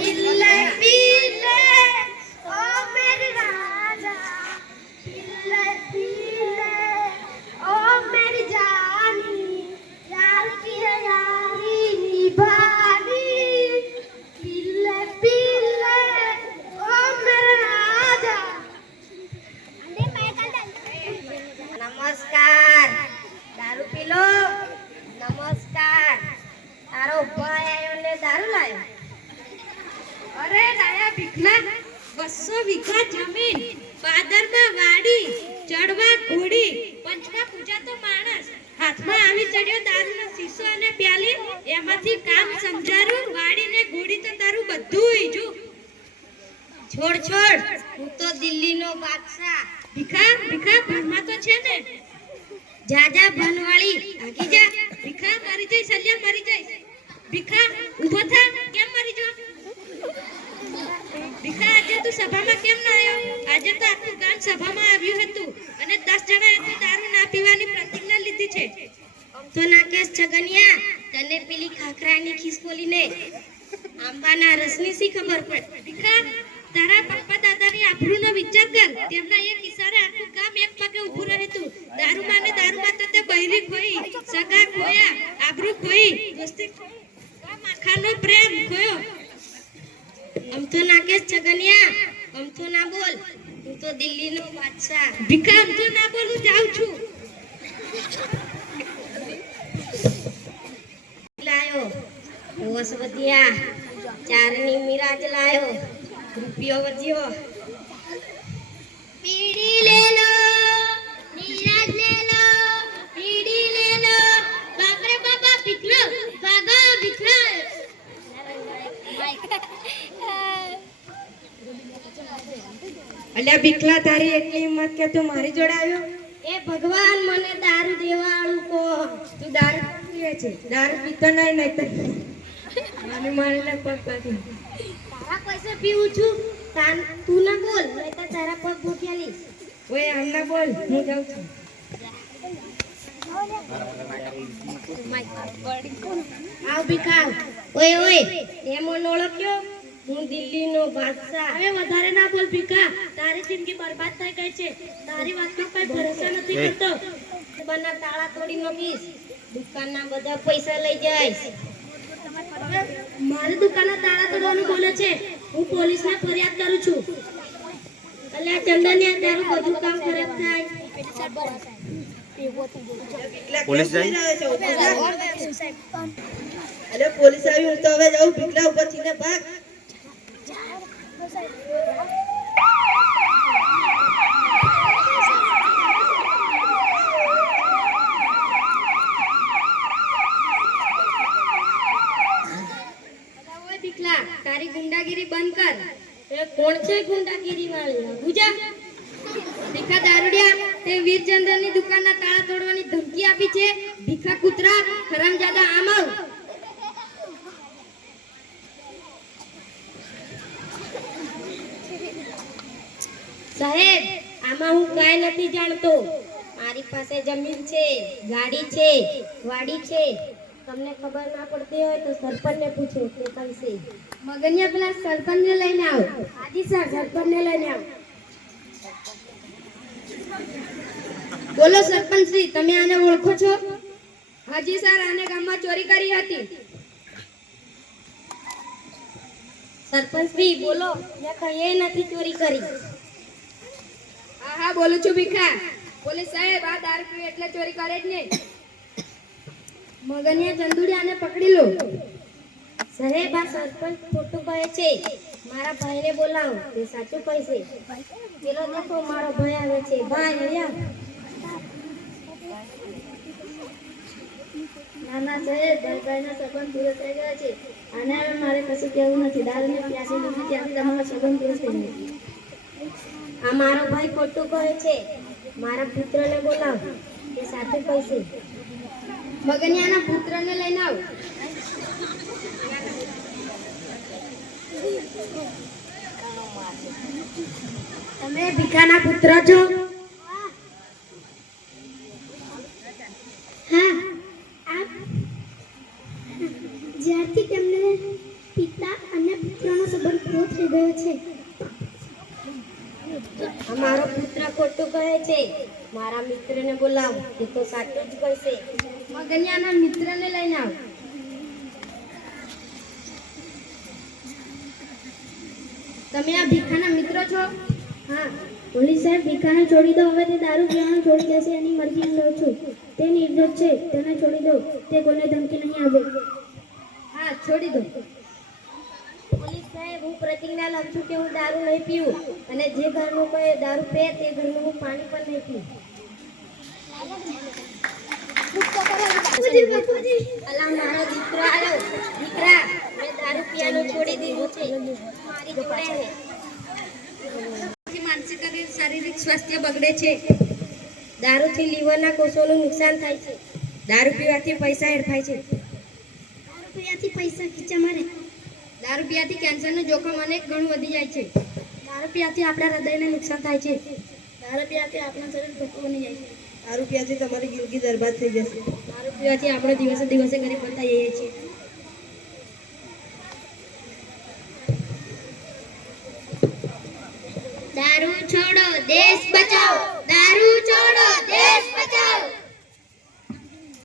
Till Bhikha Bhikha તો છે ને? જાજા ભનવાળી ભીખા મરી જઈશ સલ્યા મરી જઈશ. ભીખા, ઊભો થા, કેમ મરી જો ભીખા આજે તું સભામાં કેમ ના આવ્યો? આજે તો આખું ગામ સભામાં આવ્યું હતું અને 10 જણાએ તો દારૂ ના પીવાની પ્રતિજ્ઞા લીધી છે. તો નાકેશ છગનિયા, તને પેલી ખાખરાની ખિસકોલીને આંબાના રસની શી ખબર પડે? દીકરા, તારા પપ્પા દાદાની આબરૂનો વિચાર કર. તેમના એક ઈશારે આખું ગામ એક પગે ઊભું રહેતું દારૂમાં ને દારૂમાં તો તે બૈરી ખોઈ, સગા ખોયા આબરૂ ખોઈ દોસ્તી ખોઈ. પ્રેમ ખોયો. આમ તો નાકેશ છગનિયા આમ તો ના બોલ. હું તો દિલ્હીનો બાદશાહ. ભીખા આમ તો ના બોલું જાઉં છું. લાયો. ઓસ વધ્યા. ચારની મિરાજ લાયો. રૂપિયો વધ્યો. પીડી લે લો મિરાજ લે લો પીડી લે લો. બાપરે બાપા ભીખલો. ભાગો ભીખલો. અલ્યા ભીખલા તારી એટલી હિંમત કે તું મારી જોડે આવ્યો એ ભગવાન મને દારૂ દેવાળું કો તું દારૂ પીવે છે દારૂ પીતો નહીં નહીં તો મને મારીને પગ પાછી તારા પૈસે પીવું છું તાન તું ના બોલ નહીં તો તારા પગ ભૂખ્યા લઈશ ઓય આમ ના બોલ હું જાઉં છું આવ ભીખાવ ઓય ઓય એ મને ઓળખ્યો હું દિલ્હીનો બાદશાહ. હવે વધારે ના બોલ ભીખા. તારી જિંદગી બરબાદ થઈ ગઈ છે. તારી વાતનો કઈ ભરોસો નથી કરતો. દુકાનના તાળા તોડી નાખીશ. દુકાનના બધા પૈસા લઈ જઈશ. મારી દુકાનના તાળા તોડવાનું બોલે છે. હું પોલીસને ફરિયાદ કરું છું. અલ્યા ચંદનિયા તારું બધું કામ ખરાબ થાય. પોલીસ જાય. અરે પોલીસ આવી હું તો હવે જાઉં. ભીખલા ઉપરથી ને ભાગ. તારી ગુંડાગીરી બંધ કર કોણ છે ગુંડાગીરી વાળી? ગુજા ભીખા દારૂડિયા, તે વીરચંદ્રની દુકાનના તાળા તોડવાની ધમકી આપી છે. ભીખા કૂતરા હરામજાદા આમ આવ સાહેબ આમાં હું કાંઈ નથી જાણતો. મારી પાસે જમીન છે, ગાડી છે, વાડી છે. તમને ખબર ના પડતી હોય તો સરપંચને પૂછો તે કહીશે. મગનિયા પેલા સરપંચને લઈને આવો. હાજી સર, સરપંચને લઈને આવો. બોલો સરપંચ શ્રી, તમે આને ઓળખો છો? હાજી સર, આને ગામમાં ચોરી કરી હતી. સરપંચ શ્રી, બોલો. મેં કહીએ નથી ચોરી કરી. હા, બોલું છું ભીખા. પોલીસ સાહેબ, આ દારૂ પીવે એટલે ચોરી કરે જ નહીં. મગનિયા ચંદુડિયાને પકડી લો. સાહેબ, આ સરપંચ ખોટું કહે છે. મારા ભાઈને બોલાવો, તે સાચું કહે છે. પેલો દેખો મારો ભાઈ આવે છે. ભાઈ અહીંયા ના ના સાહેબ ભાઈના સંબંધ પૂરો થઈ ગયા છે. અને હવે મારે કશું કહેવું નથી. દારૂને પ્યાસી લીધી ત્યાંથી તમારો સંબંધ પૂરો થઈ ગયો આ મારો ભાઈ ખોટું કહે છે. મારા પુત્રને બોલાવો. તે સાથે કહે મગનિયાના પુત્રને લઈને આવો. તમે ભીખાના પુત્ર છો? હા. આપ જ્યારથી તેમને પિતા અને પુત્રનો શું થઈ ગયો છે આ મારો પુત્ર ખોટું કહે છે. મારા મિત્રને બોલાવ, એ તો સાચું જ કહેશે. મગનિયાના મિત્રને લઈને આવ. તમે આ ભીખાના મિત્રો છો? હા પોલીસ સાહેબ ભીખાને છોડી દો હવે તે દારૂ પીવાનું છોડી દેશે, એની મરજી લઉં છું. તે નિર્દોષ છે, તેને છોડી દો. તે કોઈને ધમકી નહીં આપે. હા, છોડી દો. પોલીસ સાહેબ, હું પ્રતિજ્ઞા લઉં કે હું દારૂ નહીં પીવું. અને જે ઘરનું કોઈ દારૂ પીએ તે ઘરનું પાણી પણ નહીં પીવું. અલા, મારો દીકરો દારૂ પીવાનું છોડી દીધું છે. માનસિક અને શારીરિક સ્વાસ્થ્ય બગડે છે. દારૂથી લીવરના કોષોનું નુકસાન થાય છે. દારૂ પીવાથી પૈસા હેરફાય છે. દારૂ પીવાથી પૈસા ખીચા મારે દારૂ પીવાથી કેન્સરનું જોખમ અનેક ગણું વધી જાય છે. દારૂ પીવાથી આપણા હૃદયને નુકસાન થાય છે. દારૂ પીવાથી આપણું શરીર ટૂંકું બની જાય છે. દારૂ પીવાથી તમારી જિંદગી બરબાદ થઈ જશે. દારૂ પીવાથી આપણે દિવસે દિવસે ગરીબ બનતા જઈએ છીએ. દારૂ છોડો દેશ બચાવો. દારૂ છોડો દેશ બચાવો.